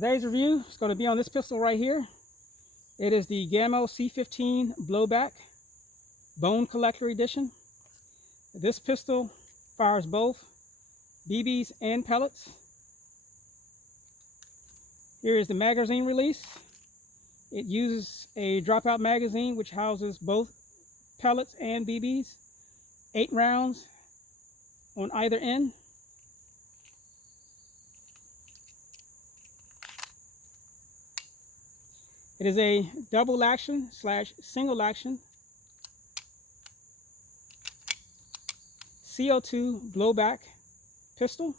Today's review is going to be on this pistol right here. It is the Gamo C15 Blowback Bone Collector Edition. This pistol fires both BBs and pellets. Here is the magazine release. It uses a dropout magazine which houses both pellets and BBs. 8 rounds on either end. It is a double action / single action CO2 blowback pistol.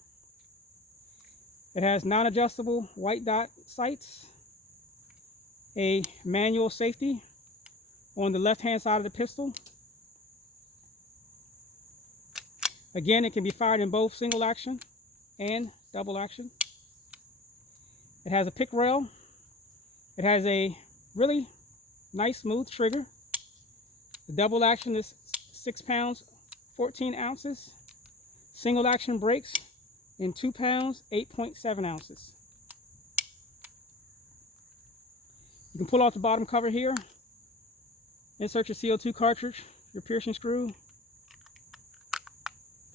It has non-adjustable white dot sights, a manual safety on the left-hand side of the pistol. Again, it can be fired in both single action and double action. It has a pick rail. It has a really nice smooth trigger. The double action is 6 pounds, 14 ounces. Single action brakes in 2 pounds, 8.7 ounces. You can pull off the bottom cover here, insert your CO2 cartridge, your piercing screw,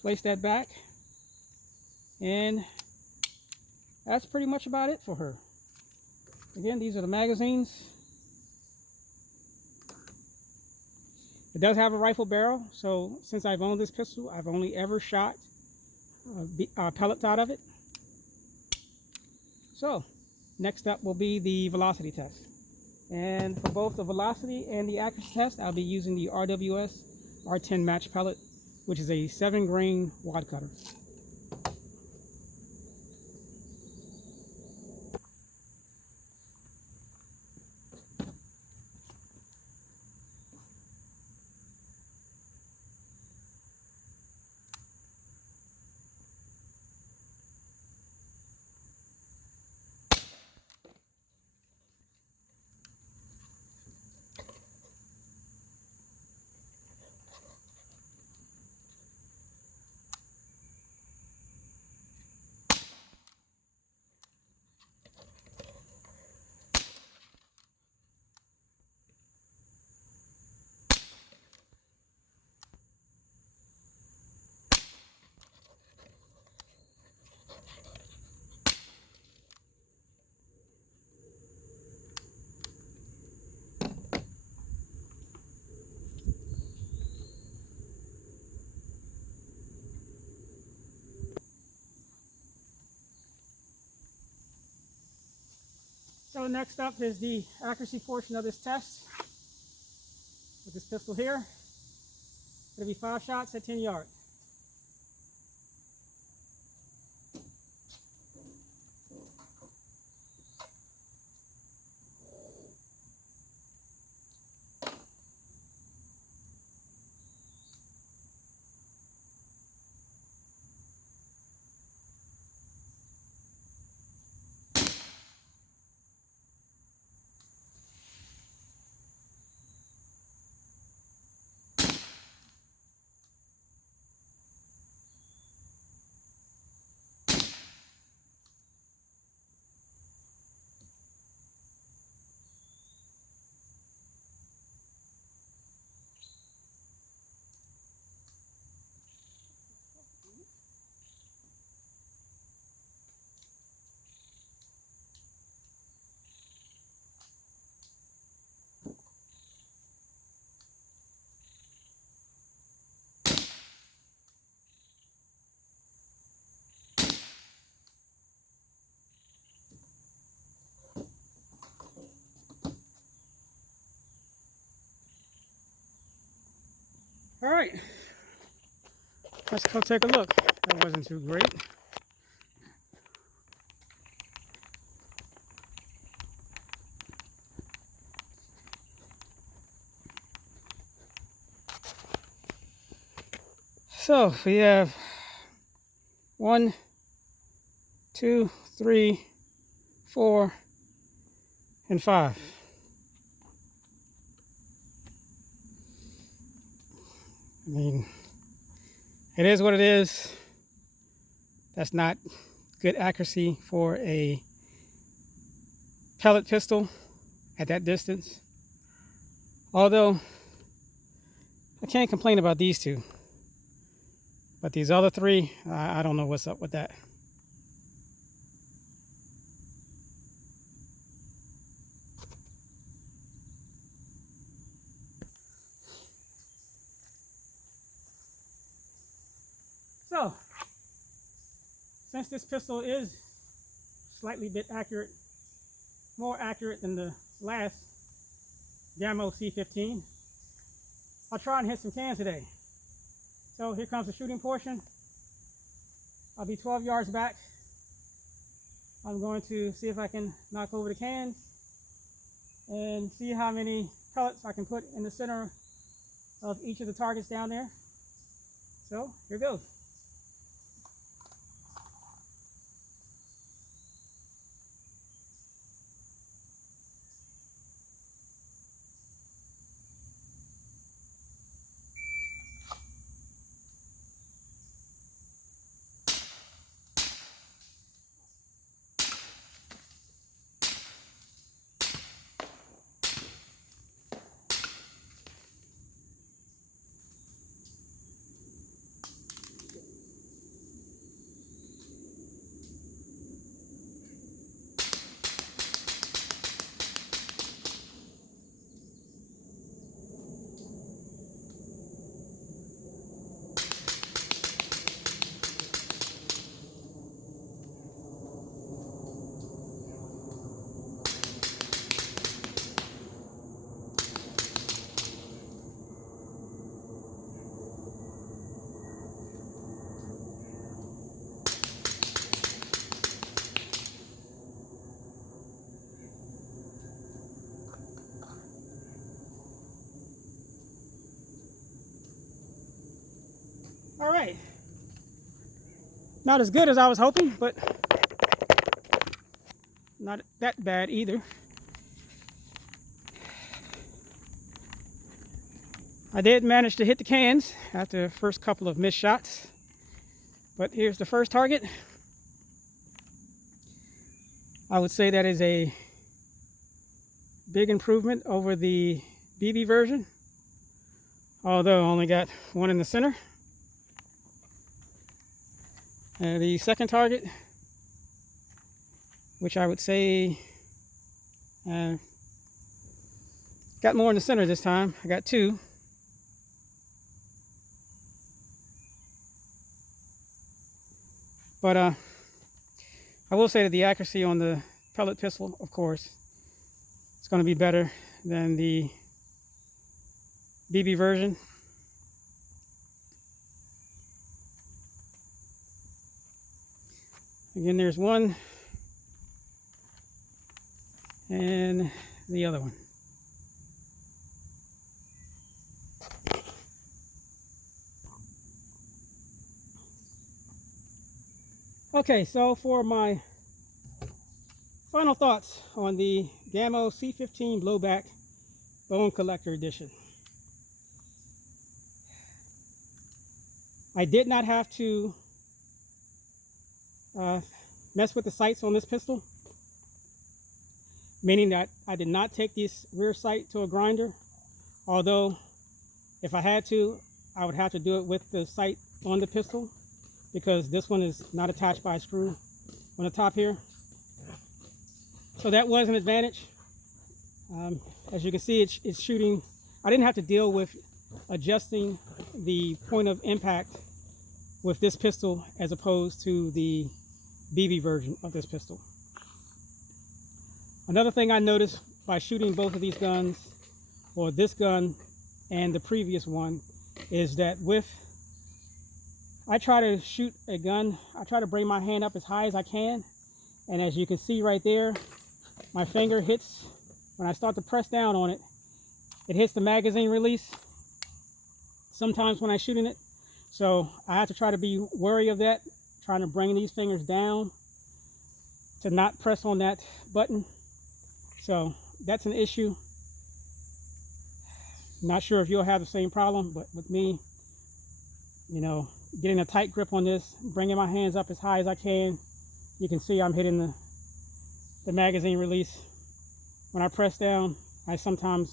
place that back, and that's pretty much about it for her. Again, these are the magazines. It does have a rifle barrel, so since I've owned this pistol, I've only ever shot pellets out of it. So, next up will be the velocity test. And for both the velocity and the accuracy test, I'll be using the RWS R10 match pellet, which is a 7-grain wad cutter. So next up is the accuracy portion of this test with this pistol here. It'll be 5 shots at 10 yards. All right, let's go take a look. That wasn't too great. So we have 1, 2, 3, 4, and 5. I mean, it is what it is. That's not good accuracy for a pellet pistol at that distance. Although I can't complain about these two, but these other three, I don't know what's up with that. So, since this pistol is slightly bit accurate, more accurate than the last Gamo C15, I'll try and hit some cans today. So here comes the shooting portion. I'll be 12 yards back. I'm going to see if I can knock over the cans and see how many pellets I can put in the center of each of the targets down there. So here goes. All right, not as good as I was hoping, but not that bad either. I did manage to hit the cans after the first couple of missed shots, but here's the first target. I would say that is a big improvement over the BB version, although I only got one in the center. The second target, which I would say got more in the center this time. I got two. But I will say that the accuracy on the pellet pistol, of course, is going to be better than the BB version. Again, there's one and the other one. Okay, so for my final thoughts on the Gamo C15 Blowback Bone Collector Edition. I did not have to mess with the sights on this pistol, meaning that I did not take this rear sight to a grinder, although if I had to, I would have to do it with the sight on the pistol, because this one is not attached by a screw on the top here. So that was an advantage. As you can see, it's shooting. I didn't have to deal with adjusting the point of impact with this pistol as opposed to the BB version of this pistol. Another thing I noticed by shooting both of these guns, or this gun and the previous one, is that I try to shoot a gun, I try to bring my hand up as high as I can, and as you can see right there, my finger hits, when I start to press down on it, it hits the magazine release sometimes when I'm shooting it. So I have to try to be wary of that, trying to bring these fingers down to not press on that button. So that's an issue. Not sure if you'll have the same problem, but with me, you know, getting a tight grip on this, bringing my hands up as high as I can, you can see I'm hitting the magazine release when I press down, I sometimes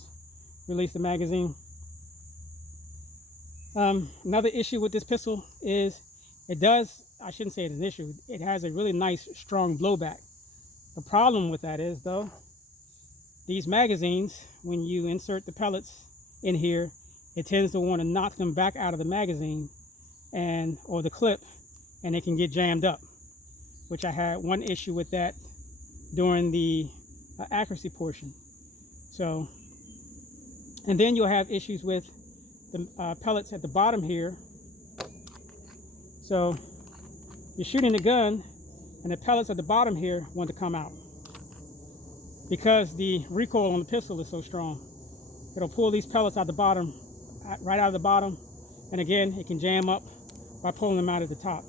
release the magazine. Another issue with this pistol is it does, I shouldn't say it's an issue, it has a really nice strong blowback. The problem with that is though, these magazines, when you insert the pellets in here, it tends to want to knock them back out of the magazine or the clip, and it can get jammed up, which I had one issue with that during the accuracy portion. So, and then you'll have issues with the pellets at the bottom here. So you're shooting the gun and the pellets at the bottom here want to come out because the recoil on the pistol is so strong. It'll pull these pellets out the bottom, right out of the bottom, and again it can jam up by pulling them out at the top.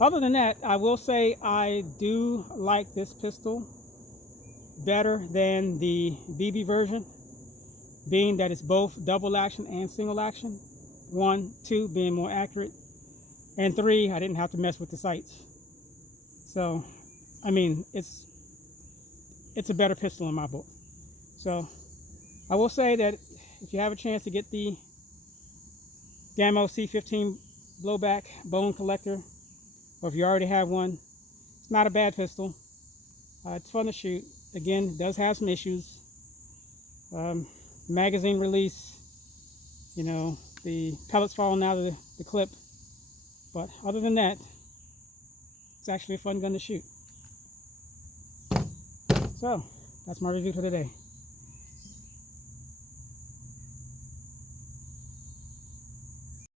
Other than that, I will say I do like this pistol better than the BB version, being that it's both double action and single action. 1, 2 being more accurate, and 3, I didn't have to mess with the sights. So, I mean, it's a better pistol in my book. So, I will say that if you have a chance to get the Gamo C15 Blowback bone collector, or if you already have one, it's not a bad pistol. It's fun to shoot. Again, it does have some issues. Magazine release, you know, the pellets falling out of the clip. But other than that, it's actually a fun gun to shoot. So, that's my review for today.